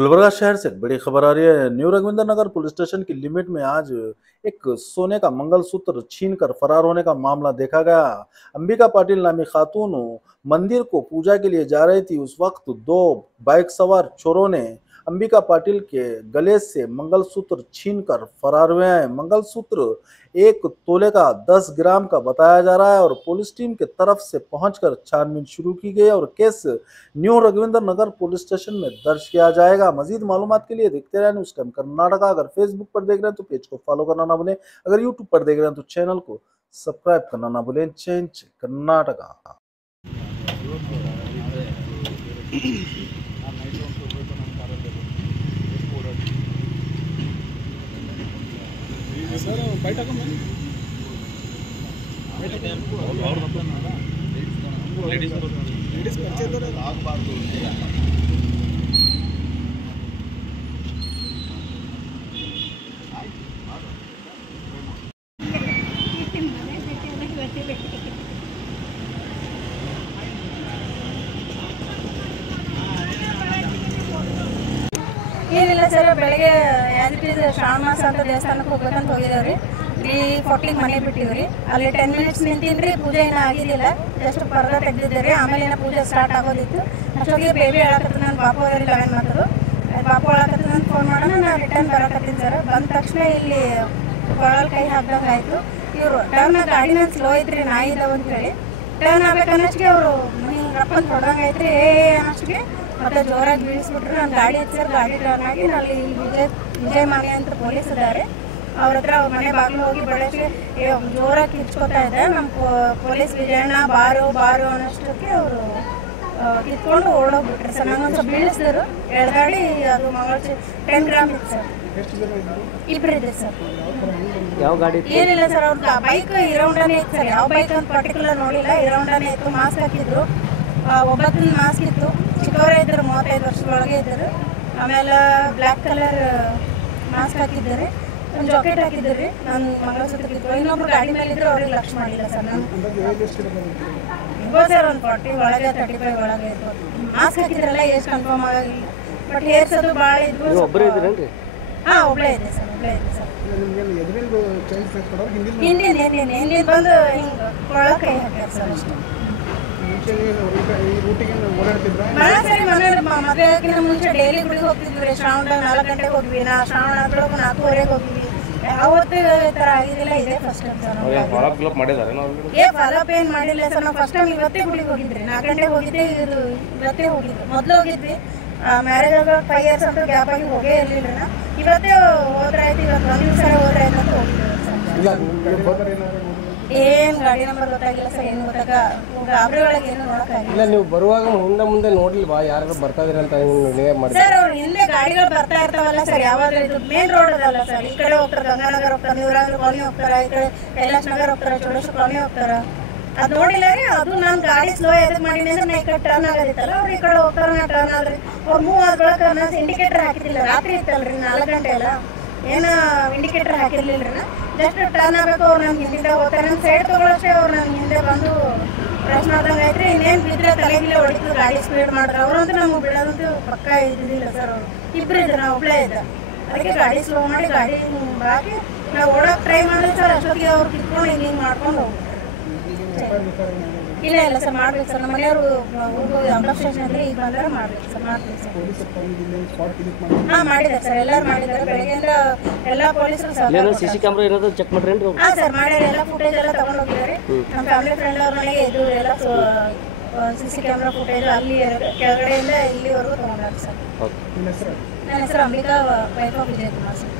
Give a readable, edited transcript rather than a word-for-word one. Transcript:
गुलबर्गा शहर से एक बड़ी खबर आ रही है। न्यू रघुविंदर नगर पुलिस स्टेशन की लिमिट में आज एक सोने का मंगलसूत्र छीनकर फरार होने का मामला देखा गया। अंबिका पाटिल नामी खातून मंदिर को पूजा के लिए जा रही थी। उस वक्त दो बाइक सवार चोरों ने अंबिका पाटिल के गले से मंगलसूत्र छीनकर फरार हुए हैं। मंगलसूत्र 1 तोले का 10 ग्राम का बताया जा रहा है और पुलिस टीम के तरफ से पहुंचकर छानबीन शुरू की गई और केस न्यू रघुविंदर नगर पुलिस स्टेशन में दर्ज किया जाएगा। मजीद मालूमात के लिए देखते रहे न्यूज़ टाइम कर्नाटका। अगर फेसबुक पर देख रहे हैं तो पेज को फॉलो करना ना भूलें। अगर यूट्यूब पर देख रहे हैं तो चैनल को सब्सक्राइब करना ना भूलें। चेंज कर्नाटका। सर बयట लेडीज ಪರಿಚಯ ಆಗಬಾರ್ದು ಏನಿಲ್ಲ ಸರ್, ಬೆಳಗ್ಗೆ ಆ್ಯಸ್ ಇಟ್ ಈಸ್ ಶ್ರಾವಣ ಮಾಸ ಅಂತ ದೇವಸ್ಥಾನಕ್ಕೆ ಹೋಗ್ಬೇಕಂತ ಹೋಗಿದ್ದೇವೆ ರೀ. 3:40 ಮನೆ ಬಿಟ್ಟಿದ್ರಿ. ಅಲ್ಲಿ 10 ಮಿನಿಟ್ಸ್ ನಿಂತಿನ್ರಿ. ಪೂಜೆ ಏನೂ ಆಗಿದ್ದಿಲ್ಲ, ಜಸ್ಟ್ ಪರ್ದ ತೆಗೆದಿದ್ದೀರಿ. ಆಮೇಲೆ ಏನೋ ಪೂಜೆ ಸ್ಟಾರ್ಟ್ ಆಗೋದಿತ್ತು. ಅಷ್ಟೊತ್ತಿಗೆ ಬೇಬಿ ಹೇಳಕತ್ತ ನನ್ನ ಪಾಪು ಅವರಿಗೆ 11 ಮಾತರು ಪಾಪು ಹೇಳಕತ್ತ ನಾನು ಫೋನ್ ಮಾಡೋಣ, ನಾನು ರಿಟರ್ನ್ ಬರೋಕತ್ತೀನಿ ಸರ್. ಬಂದ ತಕ್ಷಣ ಇಲ್ಲಿ ಕೊಳಲ್ ಕೈ ಹಾಕ್ದಂಗೆ ಆಯಿತು. ಇವರು ಟರ್ನ್ ಗಾಡಿ ನಾನು ಸ್ಲೋ ಐತ್ರಿ, ನಾಯಿ ಇದಾವೆ ಅಂತೇಳಿ ಟರ್ನ್ ಆಗ್ಬೇಕನ್ನೋಷ್ಟಿಗೆ ಅವರು ಹಿಂಗೆ ರಪ್ಪಂತ ಹೊಡೆದಂಗೆ ಐತ್ರಿ. ಅನ್ನೋಷ್ಟಿಗೆ ಮತ್ತೆ ಜೋರಾಗಿ ಬೀಳಿಸ್ಬಿಟ್ರು. ನಾನು ಗಾಡಿ ಹಚ್ಚಿದ್ರೆ ಗಾಡಿ ಟರ್ನ್ ಆಗಿ ಅಲ್ಲಿ ವಿಜಯ್ ಮಾನೆ ಅಂತ ಪೊಲೀಸ್ ಇದ್ದಾರೆ, ಅವ್ರ ಹತ್ರ ಅವ್ರ ಮನೆ ಬಾಗಿಲು ಹೋಗಿ ಬೆಳಗ್ಗೆ ಜೋರಾಗಿ ಕಿರ್ಚ್ಕೊತಾ ಇದ್ದೆ. ನಮ್ಮ ಪೊಲೀಸ್ ವಿಜಯಣ್ಣ ಬಾರು ಬಾರು ಅನ್ನೋಷ್ಟಕ್ಕೆ ಅವರು ಕಿತ್ಕೊಂಡು ಓಡೋಗ್ಬಿಟ್ರಿ ಸರ್. ನಂಗೊಂದು ಸ್ವಲ್ಪ ಬೀಳಿಸಿದ್ರು, ಎಳ್ದಾಡಿ ಅದು ಮಂಗಳೂರು 10 ಗ್ರಾಮ್ ಇತ್ತು ಸರ್. ಇಬ್ಬರು ಇದ್ದೆ ಸರ್. ಯಾವ ಗಾಡಿ? ಏನಿಲ್ಲ ಸರ್, ಅವ್ರ ಬೈಕ್ ಇರೌಂಡನೇ ಇತ್ತು ಸರ್. ಯಾವ ಬೈಕ್ ಅಂತ ಪರ್ಟಿಕ್ಯುಲರ್ ನೋಡಿಲ್ಲ, ಇರೌಂಡನೇ ಇತ್ತು. ಮಾಸ್ಕ್ ಹಾಕಿದ್ರು, ಒಬ್ಬತ್ತಿನ ಮಾಸ್ಕ್ ಇತ್ತು. ಚಿಕ್ಕವರೇ ಇದ್ದರು, 35 ವರ್ಷದೊಳಗೆ ಇದ್ದರು. ಆಮೇಲೆ ಬ್ಲ್ಯಾಕ್ ಕಲರ್ ಮಾಸ್ಕ್ ಹಾಕಿದ್ದಾರೆ, ಒಂದು ಜಾಕೆಟ್ ಹಾಕಿದ್ದೀರಿ. ನಾನು ಮಂಗಳಸೂತ್ರ ಇತ್ತು. ಇನ್ನೊಬ್ರು ಗಾಡಿ ಮೇಲೆ ಇದ್ರು, ಅವ್ರಿಗೆ ಲಕ್ಷ ಮಾಡಿಲ್ಲ ಸರ್. ನಾನು ಇರ್ಬೋದು ಸರ್, ಒಂದು 40 ಒಳಗೆ 35 ಒಳಗೆ ಇರ್ಬೋದು. ಮಾಸ್ಕ್ ಹಾಕಿದ್ರಲ್ಲ, ಎಷ್ಟು ಕನ್ಫರ್ಮ್ ಆಗಿಲ್ಲ. ಬಟ್ ಹೇರ್ಸ್ ಅದು ಭಾಳ ಇದ್ವು. ಹಾಂ, ಒಬ್ಬಳೇ ಇದೆ ಸರ್, ಒಬ್ಬಳೇ ಇದೆ ಸರ್. ಹಿಂದಿನ ಬಂದು ಹಿಂಗೆ ಕೊಳ ಕೈ ಹಾಕ್ಯಾರ ಸರ್ ಅಷ್ಟೇ. ಸರಿ, ಮದುವೆಗಿಂತ ಮುಂಚೆ ಡೈಲಿ ಗುಡಿಗೆ ಹೋಗ್ತಿದ್ವಿ. ಶ್ರಾವಣ 4 ಗಂಟೆಗೆ ಹೋಗ್ವಿ, ಶ್ರಾವಣ 4:30 ಹೋಗ್ವಿ. ಯಾವತ್ತು ಈ ಥರ ಆಗಿದ್ದಿಲ್ಲ, ಇದೇ ಫಸ್ಟ್ ಟೈಮ್ ಸರ್. ಫಾಲೋಅಪ್ ಏನು ಮಾಡಿಲ್ಲ ಸರ್. ನಾವು ಫಸ್ಟ್ ಟೈಮ್ ಇವತ್ತೇ ಗುಡಿಗೆ ಹೋಗಿದ್ರಿ. 4 ಗಂಟೆಗೆ ಹೋಗಿದ್ದೆ, ಇದು ಇವತ್ತೇ ಹೋಗಿದ್ವಿ. ಮೊದಲು ಹೋಗಿದ್ವಿ, ಮ್ಯಾರೇಜ್ ಆಗ 5 years ಅಂತ ಗ್ಯಾಪ್ ಆಗಿ ಹೋಗೇ ಇರಲಿಲ್ಲ. ಇವತ್ತೇ ಹೋದ್ರಾಯ್ತು, ಇವತ್ತು 1 ದಿವಸ ಹೋದ್ರಾಯ್ತು ಅಂತ ಹೋಗಿದ್ದೀವಿ ಸರ್. ಏನು ಗಾಡಿ ನಂಬರ್ ಗೊತ್ತಾಗಿಲ್ಲ ಸರ್, ಏನು ಗಾಬರಿ ಒಳಗೆ ಏನು ನೋಡೋಕ್ಕಾಗಿಲ್ಲ. ನೀವು ಬರುವಾಗ ಮುಂದೆ ನೋಡ್ಲಿಲ್ವಾ ಯಾರು ಬರ್ತಾ ಇದ್ರಿ ಅಂತ ಸರ್? ಅವ್ರು ಹಿಂದೆ ಗಾಡಿಗಳು ಬರ್ತಾ ಇರ್ತಾವಲ್ಲ ಸರ್, ಯಾವಾಗ ಇದು ಮೇನ್ ರೋಡ್ ಅದಲ್ಲ ಸರ್. ಈ ಕಡೆ ಹೋಗ್ತಾರೆ, ಗಂಗಾನಗರ ಹೋಗ್ತಾರೆ, ಯುವರಾಜ್ ಕಾಲನಿ ಹೋಗ್ತಾರೆ, ಈ ಕಡೆ ಕೈಲಾಶ್ ನಗರ್ ಹೋಗ್ತಾರೆ, ಚೋಳೇಶ್ವರ ಕಾಲನಿ ಹೋಗ್ತಾರೆ. ಅದು ನೋಡಿಲ್ಲ ರೀ. ಅದು ನಾನು ಗಾಡಿ ಸ್ಲೋ ಎದಕ್ಕೆ ಮಾಡೀನಿ ಅಂದ್ರೆ ನಾ ಈ ಕಡೆ ಟರ್ನ್ ಆಗೋದಿತ್ತಲ್ಲ, ಅವ್ರು ಈ ಕಡೆ ಹೋಗ್ತಾರೆ, ನಾ ಟರ್ನ್ ಆದ್ರಿ. ಅವ್ರು ಮೂವ್ ಆದ್ರೊಳಗೆ ನಾನು ಇಂಡಿಕೇಟರ್ ಹಾಕಿದ್ದಿಲ್ಲ. ರಾತ್ರಿ ಇತ್ತಲ್ರಿ, 4 ಗಂಟೆ ಅಲ್ಲ, ಏನು ಇಂಡಿಕೇಟರ್ ಹಾಕಿರ್ಲಿಲ್ಲ ರೀ. ಜಸ್ಟ್ ಟರ್ನ್ ಆಗಬೇಕು, ಅವ್ರು ನನ್ನ ಹಿಂದಿಂದ ಹೋಗ್ತಾರೆ. ನನ್ನ ಸೈಡ್ ತೊಗೊಳಷ್ಟೇ ಅವ್ರು ನನ್ನ ಹಿಂದೆ ಬಂದು ಪ್ರಶ್ನೆ ಮಾಡ್ದಂಗೆ ಆಯ್ತು. ಇನ್ನೇನು ಬಿದ್ದರೆ ತಲೆಗಿಲೆ ಹೊಡಿತು, ಗಾಡಿ ಸ್ಪೀಡ್ ಮಾಡಿದ್ರೆ. ಅವರಂತೂ ನಮಗೆ ಬಿಡೋದಂತೂ ಪಕ್ಕ ಇದ್ದಿದ್ದಿಲ್ಲ ಸರ್. ಅವರು ಇಬ್ಬರು ಇದ್ರು, ನಾವು ಒಬ್ಬಳೇ ಇದ್ದ. ಅದಕ್ಕೆ ಗಾಡಿ ಸ್ಲೋ ಮಾಡಿ ಗಾಡಿ ಹಾಕಿ ನಾವು ಓಡೋಕೆ ಟ್ರೈ ಮಾಡಿದ್ವಿ ಸರ್. ಅಷ್ಟೊತ್ತಿಗೆ ಅವ್ರು ಕಿತ್ಕೊಂಡು ಹಿಂಗೆ ಮಾಡ್ಕೊಂಡು ಹೋಗ್ಬಿಟ್ರು. ಇಲ್ಲ ಇಲ್ಲ ಸರ್, ಮಾಡ್ಬೇಕು ಸರ್. ನಮ್ಮ ಮನೆಯವರು ಅಂಬಲಪ್ ಸ್ಟೇಷನ್ ಇದ್ರೆ ಈಗ ಬಂದರೆ ಮಾಡ್ಬೇಕು ಸರ್, ಮಾಡ್ತೀವಿ ಸರ್. ಹಾಂ, ಮಾಡಿದ್ದಾರೆ ಸರ್, ಎಲ್ಲರೂ ಮಾಡಿದ್ದಾರೆ. ಬೆಳಗ್ಗೆಯಿಂದ ಎಲ್ಲ ಪೊಲೀಸರು CC ಕ್ಯಾಮ್ರಾ ಏನಾದ್ರು ಚೆಕ್ ಮಾಡ್ರಿ? ಹಾಂ ಸರ್, ಮಾಡ್ಯಾರ. ಎಲ್ಲ ಫುಟೇಜ್ ಎಲ್ಲ ತೊಗೊಂಡು ಹೋಗಿದ್ದಾರೆ. ನಮ್ಮ ಫ್ಯಾಮಿಲಿ ಫ್ರೆಂಡ್ ಅವ್ರ ಮನೆಗೆ ಇದು ಎಲ್ಲ CC ಕ್ಯಾಮ್ರಾ ಫುಟೇಜ್ ಅಲ್ಲಿ ಕೆಳಗಡೆಯಿಂದ ಇಲ್ಲಿವರೆಗೂ ತೊಗೊಂಡಾರ ಸರ್. ನನ್ನ ಹೆಸರು Ambika, wife of Vijay Kumar sir.